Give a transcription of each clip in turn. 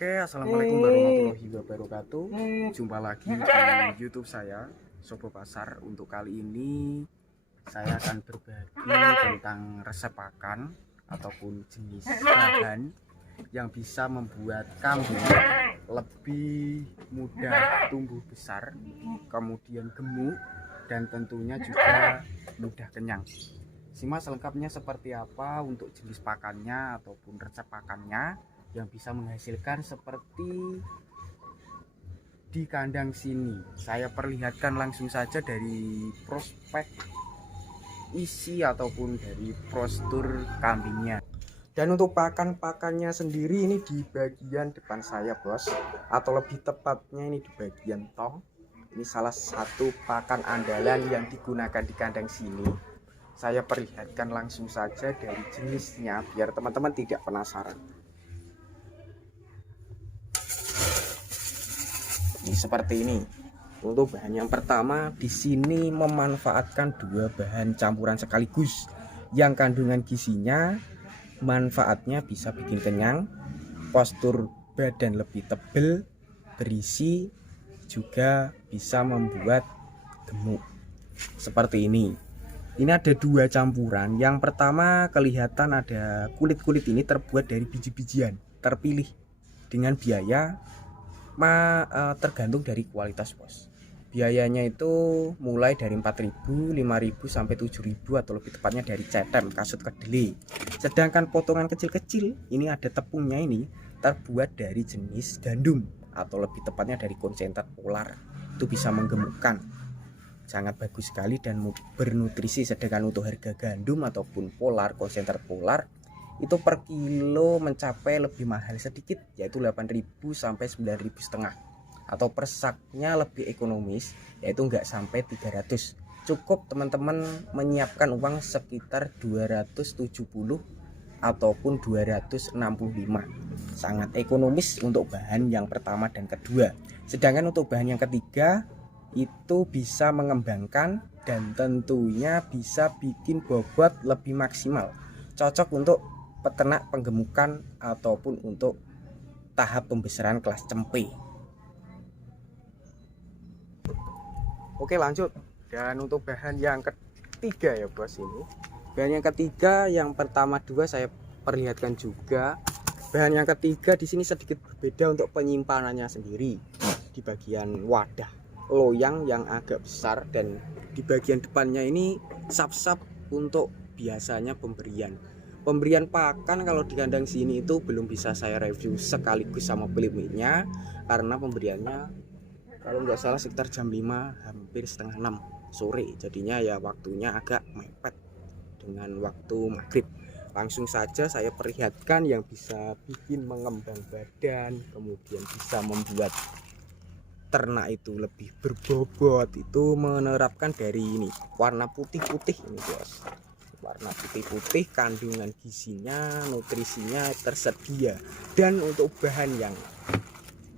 Oke, assalamualaikum warahmatullahi wabarakatuh. Jumpa lagi di YouTube saya, Sobo Pasar. Untuk kali ini saya akan berbagi tentang resep pakan ataupun jenis bahan yang bisa membuat kambing lebih mudah tumbuh besar, kemudian gemuk, dan tentunya juga mudah kenyang. Simak selengkapnya seperti apa untuk jenis pakannya ataupun resep pakannya yang bisa menghasilkan seperti di kandang sini. Saya perlihatkan langsung saja dari prospek isi ataupun dari postur kambingnya. Dan untuk pakannya sendiri ini di bagian depan saya, bos, atau lebih tepatnya ini di bagian tong. Ini salah satu pakan andalan yang digunakan di kandang sini. Saya perlihatkan langsung saja dari jenisnya biar teman-teman tidak penasaran. Seperti ini. Untuk bahan yang pertama di sini memanfaatkan dua bahan campuran sekaligus yang kandungan gizinya manfaatnya bisa bikin kenyang, postur badan lebih tebal, berisi, juga bisa membuat gemuk. Seperti ini. Ini ada dua campuran. Yang pertama kelihatan ada kulit-kulit ini terbuat dari biji-bijian terpilih dengan biaya tergantung dari kualitas, bos. Biayanya itu mulai dari 4.000, 5.000 sampai 7.000 atau lebih tepatnya dari cetem, kasut kedelai. Sedangkan potongan kecil-kecil ini ada tepungnya ini terbuat dari jenis gandum atau lebih tepatnya dari konsentrat polar. Itu bisa menggemukkan. Sangat bagus sekali dan bernutrisi. Sedangkan untuk harga gandum ataupun polar, konsentrat polar itu per kilo mencapai lebih mahal sedikit, yaitu 8.000 sampai 9.500, atau per saknya lebih ekonomis, yaitu enggak sampai 300. Cukup teman-teman menyiapkan uang sekitar 270 ataupun 265. Sangat ekonomis untuk bahan yang pertama dan kedua. Sedangkan untuk bahan yang ketiga itu bisa mengembangkan dan tentunya bisa bikin bobot lebih maksimal. Cocok untuk peternak penggemukan ataupun untuk tahap pembesaran kelas cempe. Oke, lanjut. Dan untuk bahan yang ketiga ya, bos, ini bahan yang ketiga, yang pertama dua saya perlihatkan juga. Bahan yang ketiga di sini sedikit berbeda untuk penyimpanannya sendiri. Di bagian wadah loyang yang agak besar dan di bagian depannya ini sap-sap untuk biasanya pemberian pakan. Kalau di kandang sini itu belum bisa saya review sekaligus sama pelimiknya karena pemberiannya kalau nggak salah sekitar jam 5 hampir setengah 6 sore, jadinya ya waktunya agak mepet dengan waktu maghrib. Langsung saja saya perlihatkan yang bisa bikin mengembang badan, kemudian bisa membuat ternak itu lebih berbobot, itu menerapkan dari ini warna putih-putih ini, bos. Warna putih-putih, kandungan gizinya, nutrisinya tersedia. Dan untuk bahan yang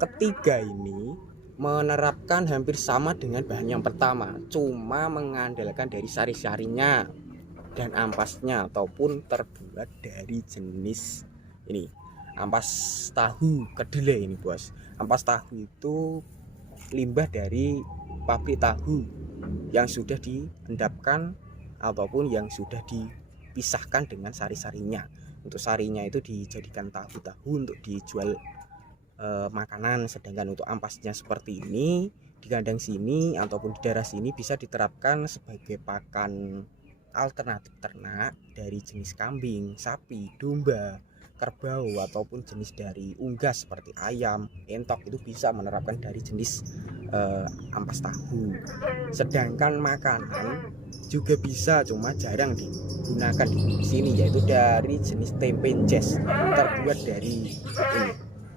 ketiga ini menerapkan hampir sama dengan bahan yang pertama, cuma mengandalkan dari sari-sarinya dan ampasnya ataupun terbuat dari jenis ini ampas tahu kedelai ini, bos. Ampas tahu itu limbah dari pabrik tahu yang sudah diendapkan ataupun yang sudah dipisahkan dengan sari-sarinya. Untuk sarinya itu dijadikan tahu-tahu untuk dijual makanan. Sedangkan untuk ampasnya seperti ini di kandang sini ataupun di daerah sini bisa diterapkan sebagai pakan alternatif ternak dari jenis kambing, sapi, domba, kerbau ataupun jenis dari unggas seperti ayam, entok, itu bisa menerapkan dari jenis ampas tahu. Sedangkan makanan juga bisa, cuma jarang digunakan di sini, yaitu dari jenis tempe jes terbuat dari ini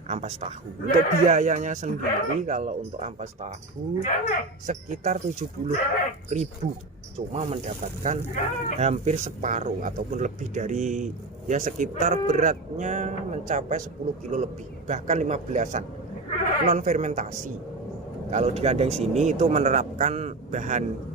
ampas tahu. Untuk biayanya sendiri kalau untuk ampas tahu sekitar 70.000, cuma mendapatkan hampir separuh ataupun lebih dari ya sekitar beratnya mencapai 10 kilo lebih, bahkan 15-an, non fermentasi. Kalau di kandang sini itu menerapkan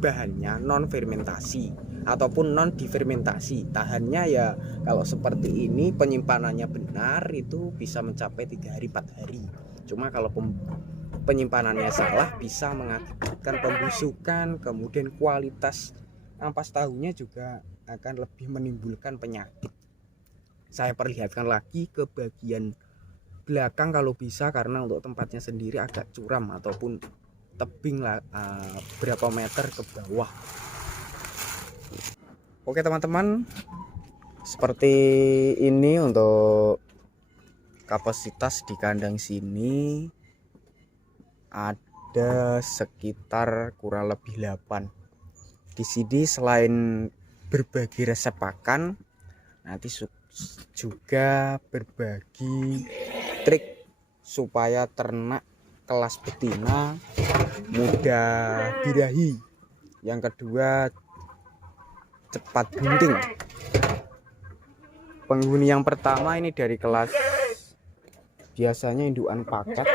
bahannya non fermentasi ataupun non difermentasi. Tahannya ya kalau seperti ini penyimpanannya benar itu bisa mencapai 3 hari 4 hari. Cuma kalau penyimpanannya salah bisa mengakibatkan pembusukan, kemudian kualitas ampas tahunya juga akan lebih menimbulkan penyakit. Saya perlihatkan lagi ke bagian belakang kalau bisa, karena untuk tempatnya sendiri agak curam ataupun tebing lah, berapa meter ke bawah. Oke teman-teman, seperti ini untuk kapasitas di kandang sini. Ada sekitar kurang lebih 8. Di sini selain berbagi resep pakan, nanti juga berbagi trik supaya ternak kelas betina mudah birahi. Yang kedua, cepat bunting. Penghuni yang pertama ini dari kelas biasanya indukan paket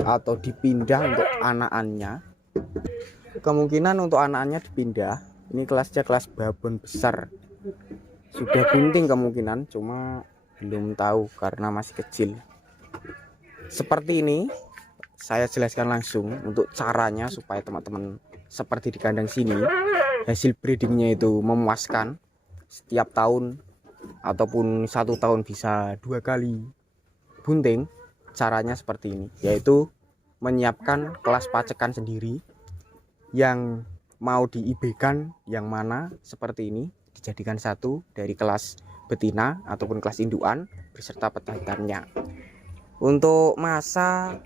atau dipindah untuk anakannya. Kemungkinan untuk anakannya dipindah. Ini kelasnya kelas babon besar. Sudah bunting kemungkinan, cuma belum tahu karena masih kecil. Seperti ini, saya jelaskan langsung untuk caranya supaya teman-teman seperti di kandang sini hasil breedingnya itu memuaskan. Setiap tahun ataupun 1 tahun bisa 2 kali bunting. Caranya seperti ini, yaitu menyiapkan kelas pacekan sendiri. Yang mau di-IB-kan yang mana seperti ini, dijadikan satu dari kelas betina ataupun kelas indukan beserta petahitannya. Untuk masa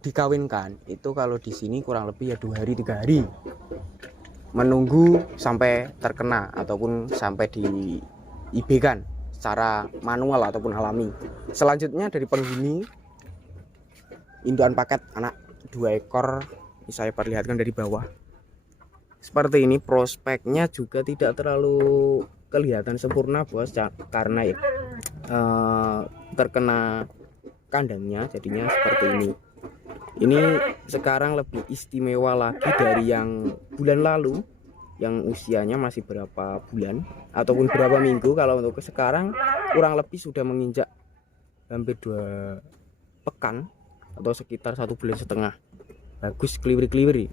dikawinkan itu kalau di sini kurang lebih ya 2 hari 3 hari, menunggu sampai terkena ataupun sampai di IB-kan secara manual ataupun alami. Selanjutnya dari penghuni indukan paket anak 2 ekor, ini saya perlihatkan dari bawah. Seperti ini, prospeknya juga tidak terlalu kelihatan sempurna bos, karena terkena kandangnya jadinya seperti ini. Ini sekarang lebih istimewa lagi dari yang bulan lalu yang usianya masih berapa bulan ataupun berapa minggu. Kalau untuk sekarang kurang lebih sudah menginjak hampir 2 pekan atau sekitar 1,5 bulan. Bagus, kliwir-kliwir,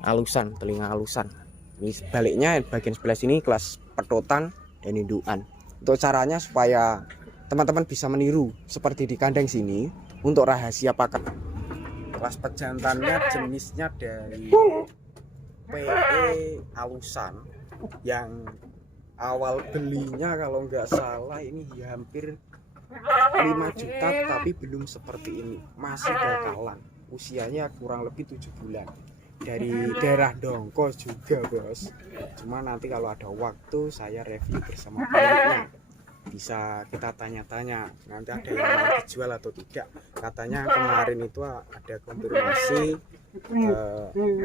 alusan, telinga alusan. Ini sebaliknya bagian sebelah sini kelas petotan dan indukan. Untuk caranya supaya teman-teman bisa meniru seperti di kandang sini, untuk rahasia pakan, kelas pejantannya jenisnya dari PE alusan yang awal belinya kalau nggak salah ini ya hampir 5 juta, tapi belum seperti ini, masih bakalan. Usianya kurang lebih 7 bulan. Dari daerah Dongko juga bos. Cuma nanti kalau ada waktu saya review bersama pemiliknya, bisa kita tanya-tanya nanti ada yang mau dijual atau tidak. Katanya kemarin itu ada konfirmasi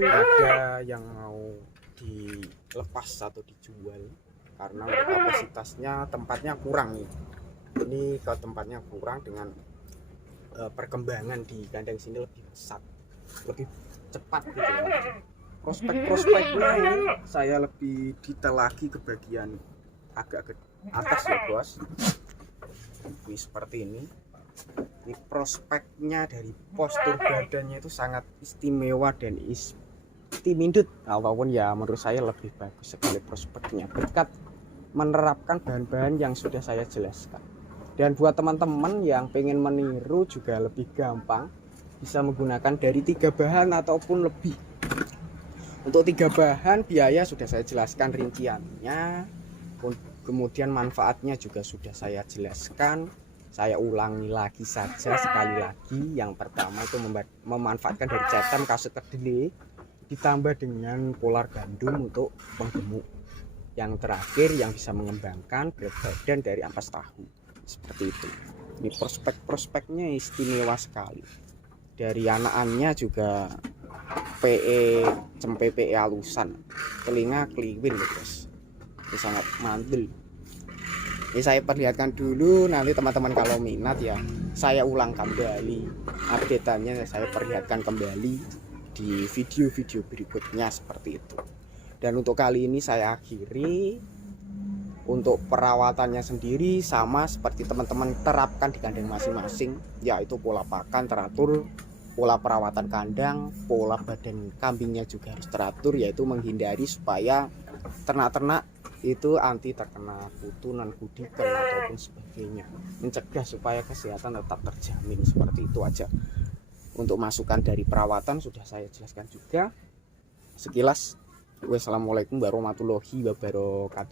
ada yang mau dilepas atau dijual karena kapasitasnya tempatnya kurang nih. Ini kalau tempatnya kurang, dengan perkembangan di kandang sini lebih pesat, lebih cepat gitu. Prospek-prospeknya ini saya lebih detail lagi ke bagian agak ke atas ya bos. Ini seperti ini. Ini prospeknya dari postur badannya itu sangat istimewa dan istimindut, apapun ya menurut saya lebih bagus sekali prospeknya berkat menerapkan bahan-bahan yang sudah saya jelaskan. Dan buat teman-teman yang pengen meniru juga lebih gampang, bisa menggunakan dari 3 bahan ataupun lebih. Untuk 3 bahan biaya sudah saya jelaskan rinciannya, kemudian manfaatnya juga sudah saya jelaskan. Saya ulangi lagi saja sekali lagi. Yang pertama itu memanfaatkan dari cetam kasut kedelai ditambah dengan polar gandum untuk penggemuk. Yang terakhir yang bisa mengembangkan berat badan dari ampas tahu. Seperti itu. Ini prospek-prospeknya istimewa sekali. Dari anakannya juga PE cempe PE alusan, telinga kliwin guys. Ini sangat mantul. Ini saya perlihatkan dulu, nanti teman-teman kalau minat ya saya ulang kembali update-annya, saya perlihatkan kembali di video-video berikutnya seperti itu. Dan untuk kali ini saya akhiri. Untuk perawatannya sendiri sama seperti teman-teman terapkan di kandang masing-masing, yaitu pola pakan teratur, pola perawatan kandang, pola badan kambingnya juga harus teratur, yaitu menghindari supaya ternak-ternak itu anti terkena kutu, non kudikan ataupun sebagainya, mencegah supaya kesehatan tetap terjamin. Seperti itu aja. Untuk masukan dari perawatan sudah saya jelaskan juga sekilas. Wassalamualaikum warahmatullahi wabarakatuh.